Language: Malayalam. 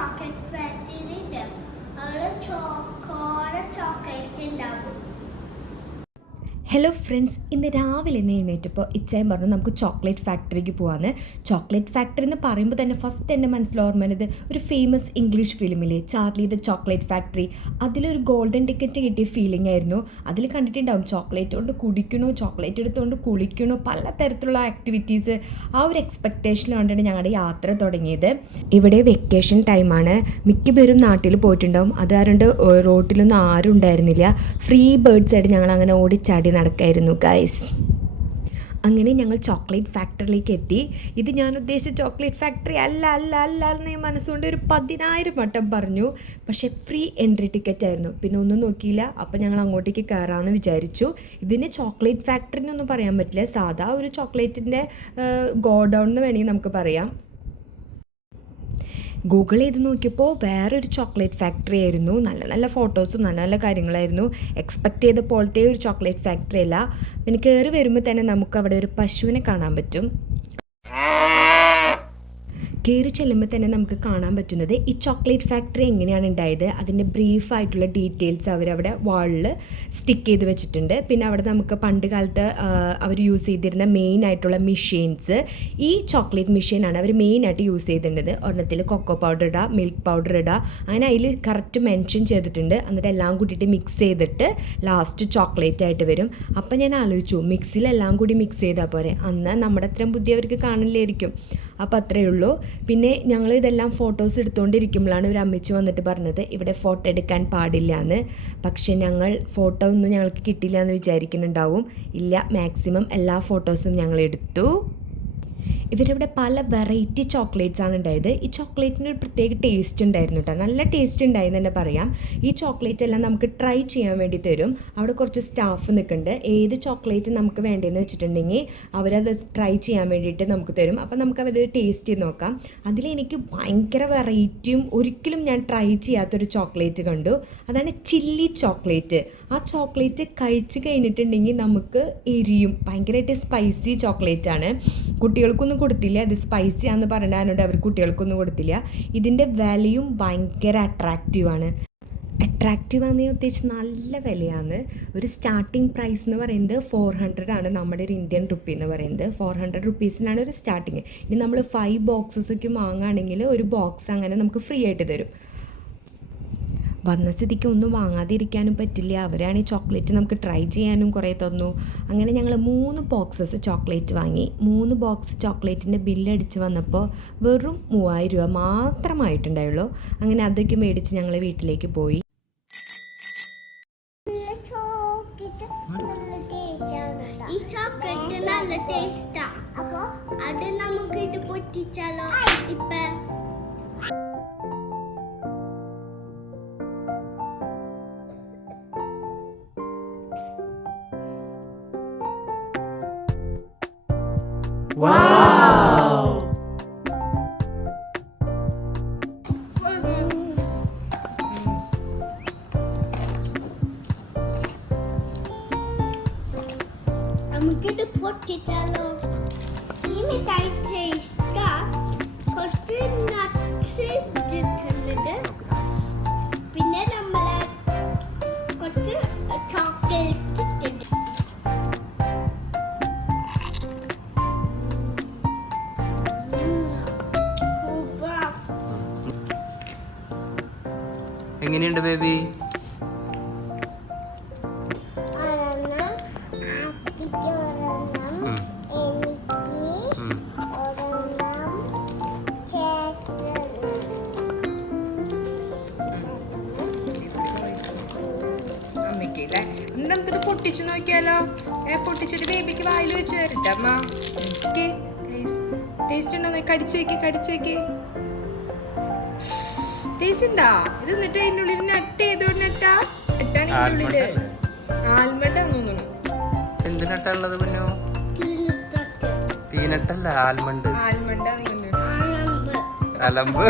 ചോക്ലേറ്റ് ഫാക്ടറിയിലുണ്ട് അവിടെ ചോക്കോടെ ചോക്ലേറ്റ് ഉണ്ടാവും ഹലോ ഫ്രണ്ട്സ് ഇന്ന് രാവിലെ തന്നെ എഴുന്നേറ്റപ്പോൾ ഇച്ചായം പറഞ്ഞു നമുക്ക് ചോക്ലേറ്റ് ഫാക്ടറിക്ക് പോകാമെന്ന് ചോക്ലേറ്റ് ഫാക്ടറി എന്ന് പറയുമ്പോൾ തന്നെ ഫസ്റ്റ് എന്റെ മനസ്സിൽ ഓർമ്മ വരുന്നത് ഒരു ഫേമസ് ഇംഗ്ലീഷ് ഫിലിമിലെ ചാർലി ദ ചോക്ലേറ്റ് ഫാക്ടറി അതിലൊരു ഗോൾഡൻ ടിക്കറ്റ് കിട്ടിയ ഫീലിംഗ് ആയിരുന്നു. അതിൽ കണ്ടിട്ടുണ്ടാവും ചോക്ലേറ്റ് കൊണ്ട് കുടിക്കണോ ചോക്ലേറ്റ് എടുത്തുകൊണ്ട് കുളിക്കണോ പല തരത്തിലുള്ള ആക്ടിവിറ്റീസ് ആ ഒരു എക്സ്പെക്റ്റേഷനിലാണ് ഞങ്ങളുടെ യാത്ര തുടങ്ങിയത്. ഇവിടെ വെക്കേഷൻ ടൈമാണ് മിക്ക പേരും നാട്ടിൽ പോയിട്ടുണ്ടാവും. അത് കാരണം റോട്ടിലൊന്നും ആരും ഉണ്ടായിരുന്നില്ല. ഫ്രീ ബേർഡ്സ് ആയിട്ട് ഞങ്ങൾ അങ്ങനെ ഓടിച്ചാടി നടക്കായിരുന്നു ഗൈസ് അങ്ങനെ ഞങ്ങൾ ചോക്ലേറ്റ് ഫാക്ടറിയിലേക്ക് എത്തി. ഇത് ഞാൻ ഉദ്ദേശിച്ച ചോക്ലേറ്റ് ഫാക്ടറി അല്ല അല്ല അല്ല എന്ന് ഞാൻ മനസ്സുകൊണ്ട് ഒരു പതിനായിരം വട്ടം പറഞ്ഞു. പക്ഷേ ഫ്രീ എൻട്രി ടിക്കറ്റ് ആയിരുന്നു. പിന്നെ ഒന്നും നോക്കിയില്ല. അപ്പോൾ ഞങ്ങൾ അങ്ങോട്ടേക്ക് കയറാമെന്ന് വിചാരിച്ചു. ഇതിന് ചോക്ലേറ്റ് ഫാക്ടറി എന്നൊന്നും പറയാൻ പറ്റില്ല. സാധാ ഒരു ചോക്ലേറ്റിന്റെ ഗോഡൗൺ എന്ന് വേണമെങ്കിൽ നമുക്ക് പറയാം. ഗൂഗിൾ ചെയ്ത് നോക്കിയപ്പോൾ വേറൊരു ചോക്ലേറ്റ് ഫാക്ടറി ആയിരുന്നു. നല്ല നല്ല ഫോട്ടോസും നല്ല നല്ല കാര്യങ്ങളായിരുന്നു. എക്സ്പെക്റ്റ് ചെയ്ത പോലത്തെ ഒരു ചോക്ലേറ്റ് ഫാക്ടറി അല്ല. പിന്നെ കയറി വരുമ്പോൾ തന്നെ നമുക്ക് അവിടെ ഒരു പശുവിനെ കാണാൻ പറ്റും. കയറി ചെല്ലുമ്പോൾ തന്നെ നമുക്ക് കാണാൻ പറ്റുന്നത് ഈ ചോക്ലേറ്റ് ഫാക്ടറി എങ്ങനെയാണ് ഉണ്ടായത് അതിന്റെ ബ്രീഫായിട്ടുള്ള ഡീറ്റെയിൽസ് അവരവിടെ വാളിൽ സ്റ്റിക്ക് ചെയ്ത് വെച്ചിട്ടുണ്ട്. പിന്നെ അവിടെ നമുക്ക് പണ്ട് കാലത്ത് അവർ യൂസ് ചെയ്തിരുന്ന മെയിൻ ആയിട്ടുള്ള മെഷീൻസ് ഈ ചോക്ലേറ്റ് മെഷീനാണ് അവർ മെയിൻ ആയിട്ട് യൂസ് ചെയ്തിട്ടുള്ളത് ഒരെണ്ണത്തിൽ കൊക്കോ പൗഡർ ഇടുക മിൽക്ക് പൗഡർ ഇടുക അങ്ങനെ അതിൽ കറക്റ്റ് മെൻഷൻ ചെയ്തിട്ടുണ്ട്. എന്നിട്ട് എല്ലാം കൂട്ടിയിട്ട് മിക്സ് ചെയ്തിട്ട് ലാസ്റ്റ് ചോക്ലേറ്റ് ആയിട്ട് വരും. അപ്പം ഞാൻ ആലോചിച്ചു മിക്സിലെല്ലാം കൂടി മിക്സ് ചെയ്താൽ പോരെ. അന്ന് നമ്മുടെ അത്രയും ബുദ്ധി അവർക്ക് കാണില്ലായിരിക്കും അപ്പോൾ അത്രയേ ഉള്ളൂ. പിന്നെ ഞങ്ങൾ ഇതെല്ലാം ഫോട്ടോസ് എടുത്തുകൊണ്ടിരിക്കുമ്പോഴാണ് ഒരു അമ്മച്ചി വന്നിട്ട് പറഞ്ഞത് ഇവിടെ ഫോട്ടോ എടുക്കാൻ പാടില്ല എന്ന് പക്ഷേ ഞങ്ങൾ ഫോട്ടോ ഒന്നും ഞങ്ങൾക്ക് കിട്ടില്ല എന്ന് വിചാരിക്കുന്നുണ്ടാവും. ഇല്ല മാക്സിമം എല്ലാ ഫോട്ടോസും ഞങ്ങൾ എടുത്തു ഇവരിവിടെ പല വെറൈറ്റി ചോക്ലേറ്റ്സ് ആണ് ഉണ്ടായത്. ഈ ചോക്ലേറ്റിന് ഒരു പ്രത്യേക ടേസ്റ്റ് ഉണ്ടായിരുന്നു കേട്ടോ നല്ല ടേസ്റ്റ് ഉണ്ടായെന്ന് തന്നെ പറയാം. ഈ ചോക്ലേറ്റ് എല്ലാം നമുക്ക് ട്രൈ ചെയ്യാൻ വേണ്ടി തരും. അവിടെ കുറച്ച് സ്റ്റാഫ് നിൽക്കുന്നുണ്ട്. ഏത് ചോക്ലേറ്റ് നമുക്ക് വേണ്ടതെന്ന് വെച്ചിട്ടുണ്ടെങ്കിൽ അവരത് ട്രൈ ചെയ്യാൻ വേണ്ടിയിട്ട് നമുക്ക് തരും. അപ്പോൾ നമുക്ക് അവരത് ടേസ്റ്റ് ചെയ്ത് നോക്കാം അതിലെനിക്ക് ഭയങ്കര വെറൈറ്റിയും ഒരിക്കലും ഞാൻ ട്രൈ ചെയ്യാത്തൊരു ചോക്ലേറ്റ് കണ്ടു. അതാണ് ചില്ലി ചോക്ലേറ്റ് ആ ചോക്ലേറ്റ് കഴിച്ച് കഴിഞ്ഞിട്ടുണ്ടെങ്കിൽ നമുക്ക് എരിയും ഭയങ്കരമായിട്ട് സ്പൈസി ചോക്ലേറ്റ് ആണ്. കുട്ടികൾക്കൊന്നും കൊടുത്തില്ല. ഇത് സ്പൈസി ആണെന്ന് പറഞ്ഞാലുണ്ട് അവർ കുട്ടികൾക്കൊന്നും കൊടുത്തില്ല. ഇതിന്റെ വിലയും ഭയങ്കര അട്രാക്റ്റീവാണ് അട്രാക്റ്റീവ് ആണെന്ന് ഉദ്ദേശിച്ച് നല്ല വിലയാണ്. ഒരു സ്റ്റാർട്ടിംഗ് പ്രൈസ് എന്ന് പറയുന്നത് ഫോർ ഹൺഡ്രഡ് ആണ്. നമ്മുടെ ഒരു ഇന്ത്യൻ റുപ്പി എന്ന് പറയുന്നത് ഫോർ ഹൺഡ്രഡ് റുപ്പീസിനാണ് ഒരു സ്റ്റാർട്ടിങ് ഇനി നമ്മൾ ഫൈവ് ബോക്സസ് ഒക്കെ വാങ്ങുകയാണെങ്കിൽ ഒരു ബോക്സ് അങ്ങനെ നമുക്ക് ഫ്രീ ആയിട്ട് തരും. വന്ന സ്ഥിതിക്ക് ഒന്നും വാങ്ങാതിരിക്കാനും പറ്റില്ല. അവരാണ് ഈ ചോക്ലേറ്റ് നമുക്ക് ട്രൈ ചെയ്യാനും കുറേ തന്നു. അങ്ങനെ ഞങ്ങൾ മൂന്ന് ബോക്സസ് ചോക്ലേറ്റ് വാങ്ങി. മൂന്ന് ബോക്സ് ചോക്ലേറ്റിന്റെ ബില്ലടിച്ച് വന്നപ്പോൾ വെറും മൂവായിരം രൂപ മാത്രമായിട്ടുണ്ടായുള്ളൂ. അങ്ങനെ അതൊക്കെ മേടിച്ച് ഞങ്ങൾ വീട്ടിലേക്ക് പോയി. ഈ ചോക്ലേറ്റ് നല്ല ടേസ്റ്റാ അപ്പൊ അത് നമുക്ക് ഇത് പൊട്ടിച്ചാലോ? ഇപ്പൊ Wow! I'm gonna put it all over. Give me that taste. ചേട്ടന് ബേബി? അല്ലേ നമുക്കിത് പൊട്ടിച്ചു നോക്കിയാലോ? ഏ പൊട്ടിച്ചിട്ട് ബേബിക്ക് വായിൽ വെച്ച് തരട്ടെ അമ്മ. ടേസ്റ്റ് ഉണ്ടോ? കടിച്ചു വെക്കി കടിച്ചു വെക്ക് ടേസ്റ്റ് ഉണ്ടാ ഇത് എന്നിട്ട് അതിന്റെ ഉള്ളിൽ നട്ട് ചെയ്തോണ്ട് നട്ടാ നട്ടാണ് ഇതിന്റെ ഉള്ളിൽ. ആൽമണ്ടാന്ന് തോന്നുന്നു എന്തിനട്ടുള്ളത് പിന്നോ? തിന്നിട്ടൊക്കെ പീനട്ടല്ല ആൽമണ്ട് ആൽമണ്ടാന്ന് തോന്നുന്നു ആനമ്പ് അലമ്പ്.